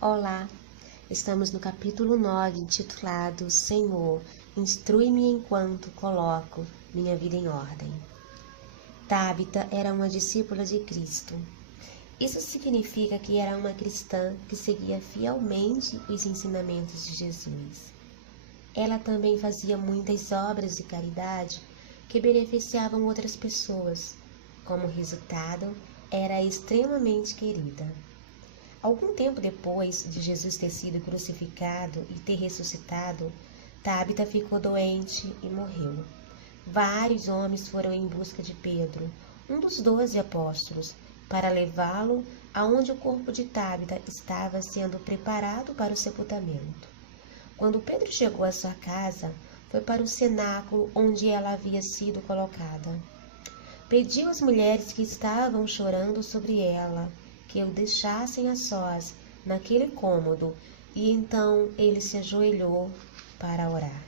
Olá, estamos no capítulo 9, intitulado Senhor, instrui-me enquanto coloco minha vida em ordem. Tábita era uma discípula de Cristo. Isso significa que era uma cristã que seguia fielmente os ensinamentos de Jesus. Ela também fazia muitas obras de caridade que beneficiavam outras pessoas. Como resultado, era extremamente querida. Algum tempo depois de Jesus ter sido crucificado e ter ressuscitado, Tábita ficou doente e morreu. Vários homens foram em busca de Pedro, um dos 12 apóstolos, para levá-lo aonde o corpo de Tábita estava sendo preparado para o sepultamento. Quando Pedro chegou à sua casa, foi para o cenáculo onde ela havia sido colocada. Pediu às mulheres que estavam chorando sobre ela que o deixassem a sós naquele cômodo, e então ele se ajoelhou para orar.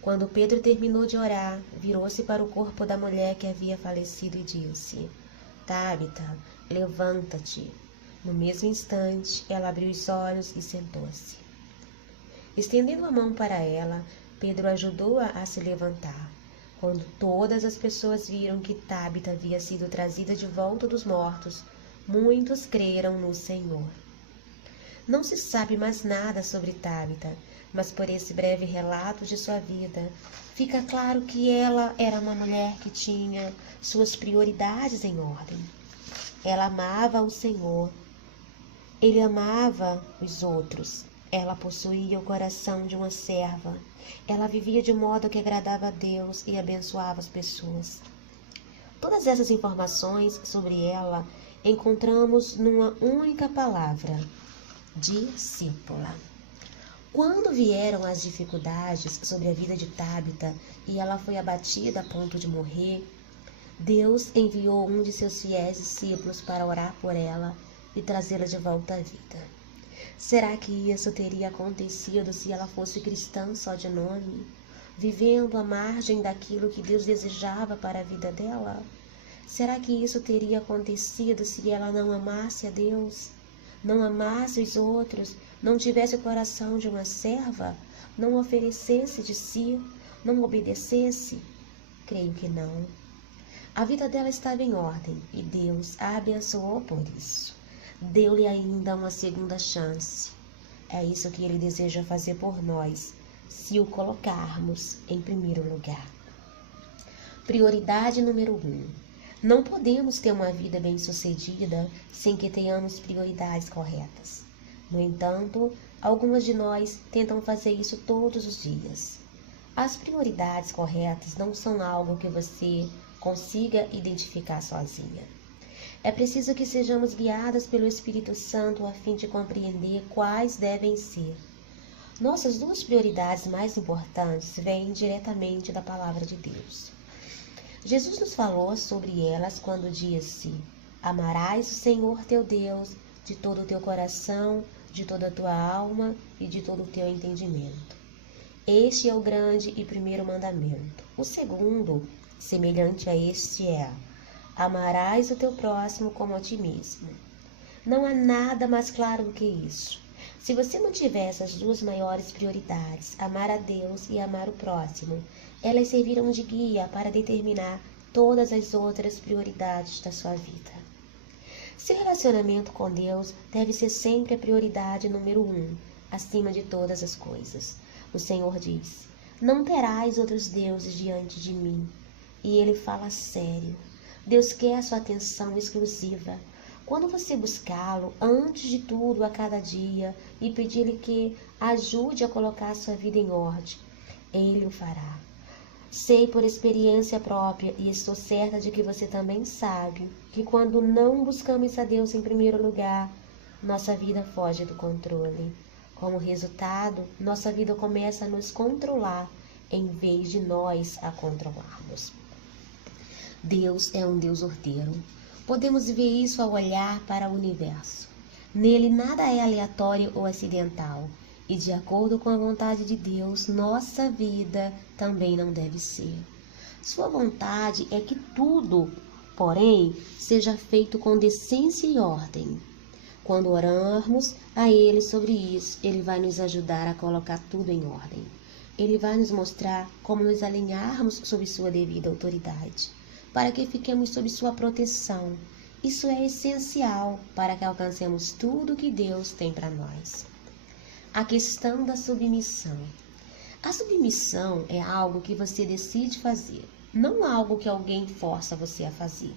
Quando Pedro terminou de orar, virou-se para o corpo da mulher que havia falecido e disse: Tábita, levanta-te. No mesmo instante, ela abriu os olhos e sentou-se. Estendendo a mão para ela, Pedro ajudou-a a se levantar. Quando todas as pessoas viram que Tábita havia sido trazida de volta dos mortos, muitos creram no Senhor. Não se sabe mais nada sobre Tábita, mas por esse breve relato de sua vida, fica claro que ela era uma mulher que tinha suas prioridades em ordem. Ela amava o Senhor, ele amava os outros. Ela possuía o coração de uma serva. Ela vivia de modo que agradava a Deus e abençoava as pessoas. Todas essas informações sobre ela encontramos numa única palavra: discípula. Quando vieram as dificuldades sobre a vida de Tábita e ela foi abatida a ponto de morrer, Deus enviou um de seus fiéis discípulos para orar por ela e trazê-la de volta à vida. Será que isso teria acontecido se ela fosse cristã só de nome, vivendo à margem daquilo que Deus desejava para a vida dela? Será que isso teria acontecido se ela não amasse a Deus, não amasse os outros, não tivesse o coração de uma serva, não oferecesse de si, não obedecesse? Creio que não. A vida dela estava em ordem e Deus a abençoou por isso. Deu-lhe ainda uma segunda chance. É isso que Ele deseja fazer por nós, se o colocarmos em primeiro lugar. Prioridade número 1. Não podemos ter uma vida bem-sucedida sem que tenhamos prioridades corretas. No entanto, algumas de nós tentam fazer isso todos os dias. As prioridades corretas não são algo que você consiga identificar sozinha. É preciso que sejamos guiadas pelo Espírito Santo a fim de compreender quais devem ser. Nossas duas prioridades mais importantes vêm diretamente da Palavra de Deus. Jesus nos falou sobre elas quando disse: Amarás o Senhor teu Deus de todo o teu coração, de toda a tua alma e de todo o teu entendimento. Este é o grande e primeiro mandamento. O segundo, semelhante a este, é: Amarás o teu próximo como a ti mesmo. Não há nada mais claro do que isso. Se você não tiver essas duas maiores prioridades, amar a Deus e amar o próximo, elas servirão de guia para determinar todas as outras prioridades da sua vida. Seu relacionamento com Deus deve ser sempre a prioridade número 1, acima de todas as coisas. O Senhor diz: Não terás outros deuses diante de mim. E Ele fala sério. Deus quer a sua atenção exclusiva. Quando você buscá-lo, antes de tudo, a cada dia, e pedir-lhe que ajude a colocar a sua vida em ordem, Ele o fará. Sei por experiência própria, e estou certa de que você também sabe, que quando não buscamos a Deus em primeiro lugar, nossa vida foge do controle. Como resultado, nossa vida começa a nos controlar, em vez de nós a controlarmos. Deus é um Deus ordeiro. Podemos ver isso ao olhar para o universo. Nele nada é aleatório ou acidental. E de acordo com a vontade de Deus, nossa vida também não deve ser. Sua vontade é que tudo, porém, seja feito com decência e ordem. Quando orarmos a Ele sobre isso, Ele vai nos ajudar a colocar tudo em ordem. Ele vai nos mostrar como nos alinharmos sob sua devida autoridade, para que fiquemos sob sua proteção. Isso é essencial para que alcancemos tudo que Deus tem para nós. A questão da submissão. A submissão é algo que você decide fazer, não algo que alguém força você a fazer.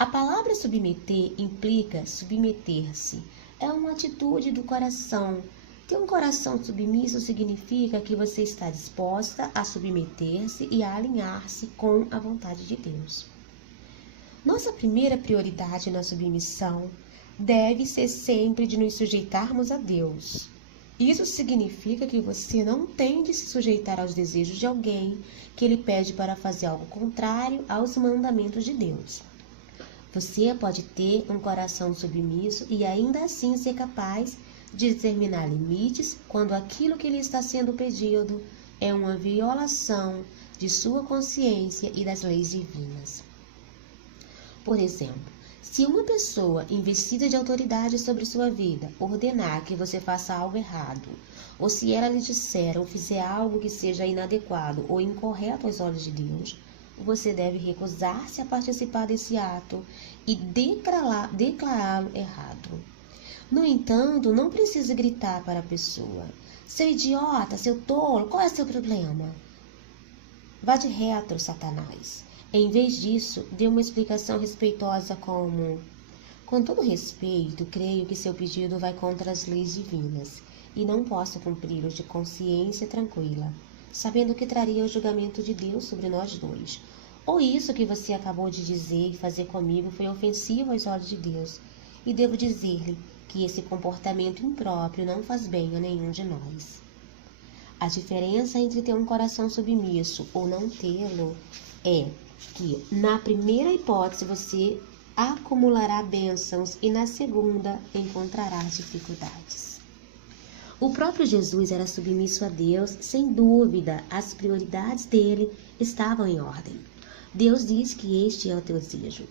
A palavra submeter implica submeter-se. É uma atitude do coração. Ter um coração submisso significa que você está disposta a submeter-se e a alinhar-se com a vontade de Deus. Nossa primeira prioridade na submissão deve ser sempre de nos sujeitarmos a Deus. Isso significa que você não tem de se sujeitar aos desejos de alguém que lhe pede para fazer algo contrário aos mandamentos de Deus. Você pode ter um coração submisso e ainda assim ser capaz de determinar limites quando aquilo que lhe está sendo pedido é uma violação de sua consciência e das leis divinas. Por exemplo, se uma pessoa investida de autoridade sobre sua vida ordenar que você faça algo errado, ou se ela lhe disser ou fizer algo que seja inadequado ou incorreto aos olhos de Deus, você deve recusar-se a participar desse ato e declará-lo errado. No entanto, não precisa gritar para a pessoa: seu idiota, seu tolo, qual é seu problema? Vá de reto, Satanás. Em vez disso, dê uma explicação respeitosa como: com todo respeito, creio que seu pedido vai contra as leis divinas e não posso cumpri-lo de consciência tranquila, sabendo que traria o julgamento de Deus sobre nós dois. Ou isso que você acabou de dizer e fazer comigo foi ofensivo aos olhos de Deus, e devo dizer-lhe que esse comportamento impróprio não faz bem a nenhum de nós. A diferença entre ter um coração submisso ou não tê-lo é que, na primeira hipótese, você acumulará bênçãos e, na segunda, encontrará dificuldades. O próprio Jesus era submisso a Deus, sem dúvida, as prioridades dele estavam em ordem. Deus diz que este é o teu desejo.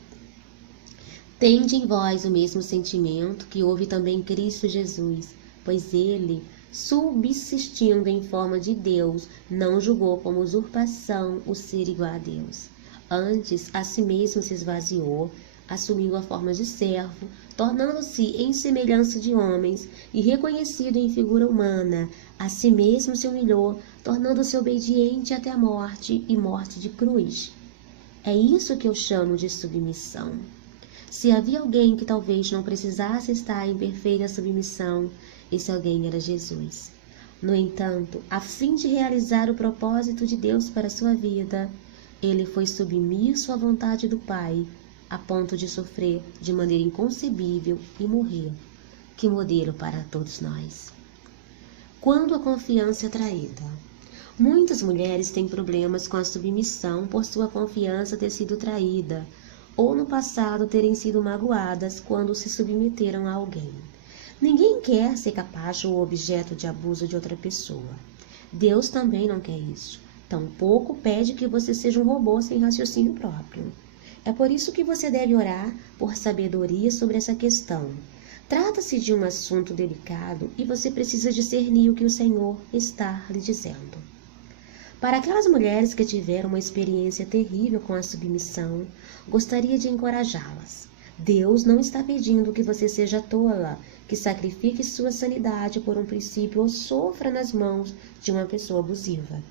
Tende em vós o mesmo sentimento que houve também em Cristo Jesus, pois ele, subsistindo em forma de Deus, não julgou como usurpação o ser igual a Deus. Antes, a si mesmo se esvaziou, assumiu a forma de servo, tornando-se em semelhança de homens e reconhecido em figura humana. A si mesmo se humilhou, tornando-se obediente até a morte e morte de cruz. É isso que eu chamo de submissão. Se havia alguém que talvez não precisasse estar em perfeita submissão, esse alguém era Jesus. No entanto, a fim de realizar o propósito de Deus para a sua vida, ele foi submisso à vontade do Pai, a ponto de sofrer de maneira inconcebível e morrer. Que modelo para todos nós! Quando a confiança é traída. Muitas mulheres têm problemas com a submissão por sua confiança ter sido traída, ou no passado terem sido magoadas quando se submeteram a alguém. Ninguém quer ser capaz ou objeto de abuso de outra pessoa. Deus também não quer isso. Tampouco pede que você seja um robô sem raciocínio próprio. É por isso que você deve orar por sabedoria sobre essa questão. Trata-se de um assunto delicado e você precisa discernir o que o Senhor está lhe dizendo. Para aquelas mulheres que tiveram uma experiência terrível com a submissão, gostaria de encorajá-las. Deus não está pedindo que você seja tola, que sacrifique sua sanidade por um princípio ou sofra nas mãos de uma pessoa abusiva.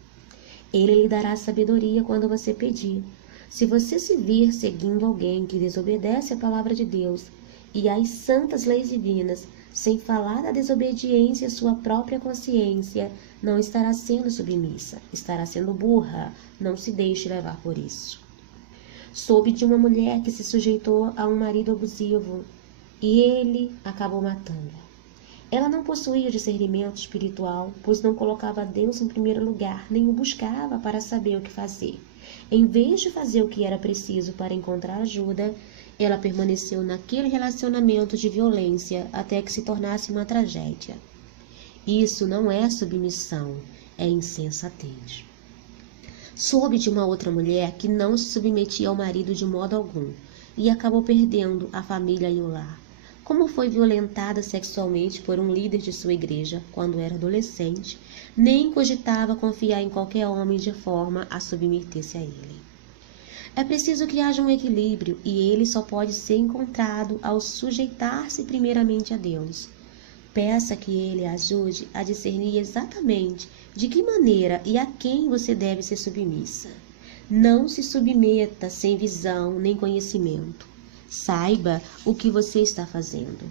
Ele lhe dará sabedoria quando você pedir. Se você se vir seguindo alguém que desobedece à palavra de Deus e às santas leis divinas, sem falar da desobediência à sua própria consciência, não estará sendo submissa, estará sendo burra. Não se deixe levar por isso. Soube de uma mulher que se sujeitou a um marido abusivo e ele acabou matando-a. Ela não possuía discernimento espiritual, pois não colocava Deus em primeiro lugar, nem o buscava para saber o que fazer. Em vez de fazer o que era preciso para encontrar ajuda, ela permaneceu naquele relacionamento de violência até que se tornasse uma tragédia. Isso não é submissão, é insensatez. Soube de uma outra mulher que não se submetia ao marido de modo algum e acabou perdendo a família e o lar. como foi violentada sexualmente por um líder de sua igreja quando era adolescente, nem cogitava confiar em qualquer homem de forma a submeter-se a ele. É preciso que haja um equilíbrio e ele só pode ser encontrado ao sujeitar-se primeiramente a Deus. Peça que ele ajude a discernir exatamente de que maneira e a quem você deve ser submissa. Não se submeta sem visão nem conhecimento. Saiba o que você está fazendo.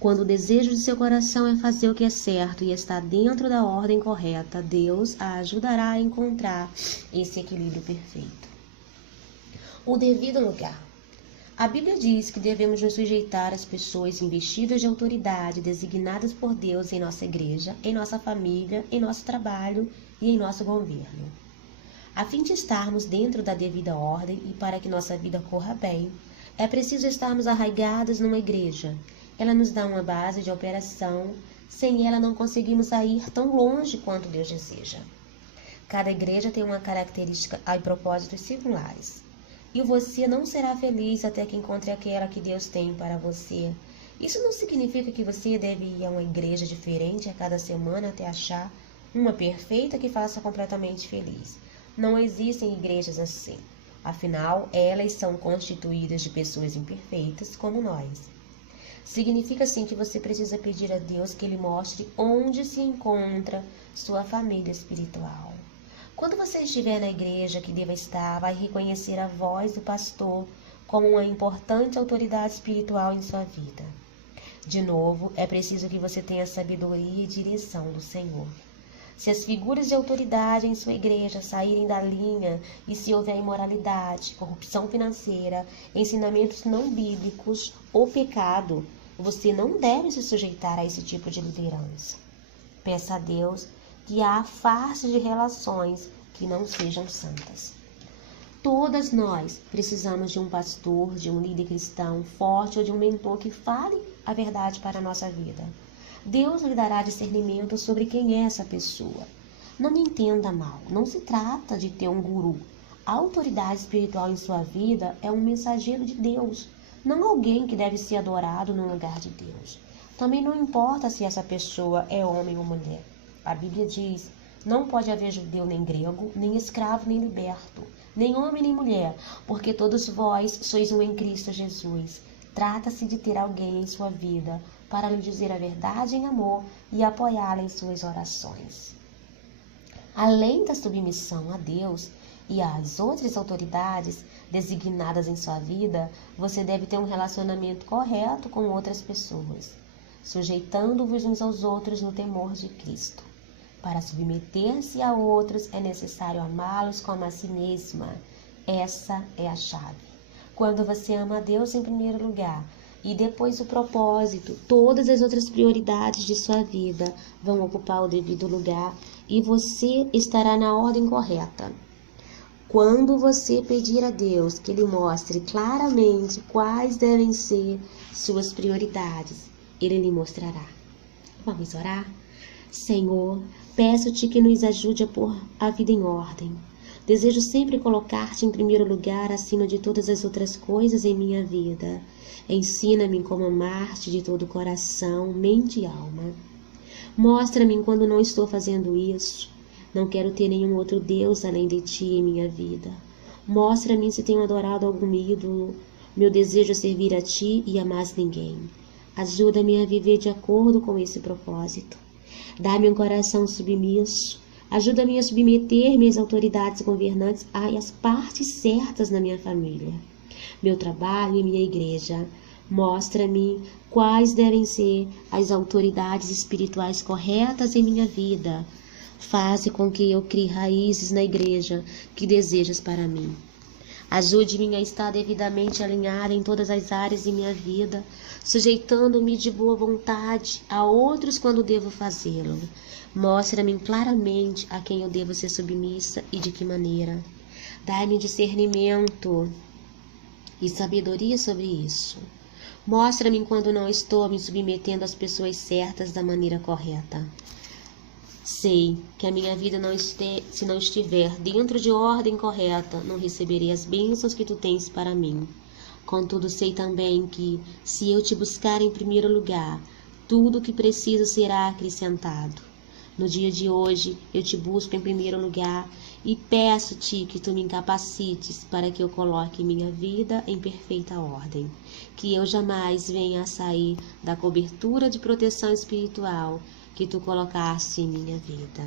Quando o desejo de seu coração é fazer o que é certo e está dentro da ordem correta, Deus a ajudará a encontrar esse equilíbrio perfeito. O devido lugar. A Bíblia diz que devemos nos sujeitar às pessoas investidas de autoridade designadas por Deus em nossa igreja, em nossa família, em nosso trabalho e em nosso governo. A fim de estarmos dentro da devida ordem e para que nossa vida corra bem, é preciso estarmos arraigados numa igreja. Ela nos dá uma base de operação, sem ela não conseguimos ir tão longe quanto Deus deseja. Cada igreja tem uma característica e propósitos singulares. E você não será feliz até que encontre aquela que Deus tem para você. Isso não significa que você deve ir a uma igreja diferente a cada semana até achar uma perfeita que faça completamente feliz. Não existem igrejas assim. Afinal, elas são constituídas de pessoas imperfeitas como nós. Significa sim que você precisa pedir a Deus que Ele mostre onde se encontra sua família espiritual. Quando você estiver na igreja que deva estar, vai reconhecer a voz do pastor como uma importante autoridade espiritual em sua vida. De novo, é preciso que você tenha sabedoria e direção do Senhor. Se as figuras de autoridade em sua igreja saírem da linha e se houver imoralidade, corrupção financeira, ensinamentos não bíblicos ou pecado, você não deve se sujeitar a esse tipo de liderança. Peça a Deus que a afaste de relações que não sejam santas. Todas nós precisamos de um pastor, de um líder cristão forte ou de um mentor que fale a verdade para a nossa vida. Deus lhe dará discernimento sobre quem é essa pessoa. Não me entenda mal, não se trata de ter um guru. A autoridade espiritual em sua vida é um mensageiro de Deus, não alguém que deve ser adorado no lugar de Deus. Também não importa se essa pessoa é homem ou mulher. A Bíblia diz: não pode haver judeu nem grego, nem escravo nem liberto, nem homem nem mulher, porque todos vós sois um em Cristo Jesus. Trata-se de ter alguém em sua vida para lhe dizer a verdade em amor e apoiá-la em suas orações. Além da submissão a Deus e às outras autoridades designadas em sua vida, você deve ter um relacionamento correto com outras pessoas, sujeitando-vos uns aos outros no temor de Cristo. Para submeter-se a outros é necessário amá-los como a si mesma. Essa é a chave. Quando você ama a Deus em primeiro lugar e depois o propósito, todas as outras prioridades de sua vida vão ocupar o devido lugar e você estará na ordem correta. Quando você pedir a Deus que Ele mostre claramente quais devem ser suas prioridades, Ele lhe mostrará. Vamos orar? Senhor, peço-te que nos ajude a pôr a vida em ordem. Desejo sempre colocar-te em primeiro lugar acima de todas as outras coisas em minha vida. Ensina-me como amar-te de todo o coração, mente e alma. Mostra-me quando não estou fazendo isso. Não quero ter nenhum outro Deus além de ti em minha vida. Mostra-me se tenho adorado algum ídolo. Meu desejo é servir a ti e a mais ninguém. Ajuda-me a viver de acordo com esse propósito. Dá-me um coração submisso. Ajuda-me a submeter-me às autoridades governantes e às partes certas na minha família, meu trabalho e minha igreja. Mostra-me quais devem ser as autoridades espirituais corretas em minha vida. Faze com que eu crie raízes na igreja que desejas para mim. Ajude-me a estar devidamente alinhada em todas as áreas de minha vida, sujeitando-me de boa vontade a outros quando devo fazê-lo. Mostra-me claramente a quem eu devo ser submissa e de que maneira. Dai-me discernimento e sabedoria sobre isso. Mostra-me quando não estou me submetendo às pessoas certas da maneira correta. Sei que a minha vida se não estiver dentro de ordem correta, não receberei as bênçãos que tu tens para mim. Contudo, sei também que, se eu te buscar em primeiro lugar, tudo o que preciso será acrescentado. No dia de hoje, eu te busco em primeiro lugar e peço-te que tu me incapacites para que eu coloque minha vida em perfeita ordem, que eu jamais venha a sair da cobertura de proteção espiritual que tu colocaste em minha vida.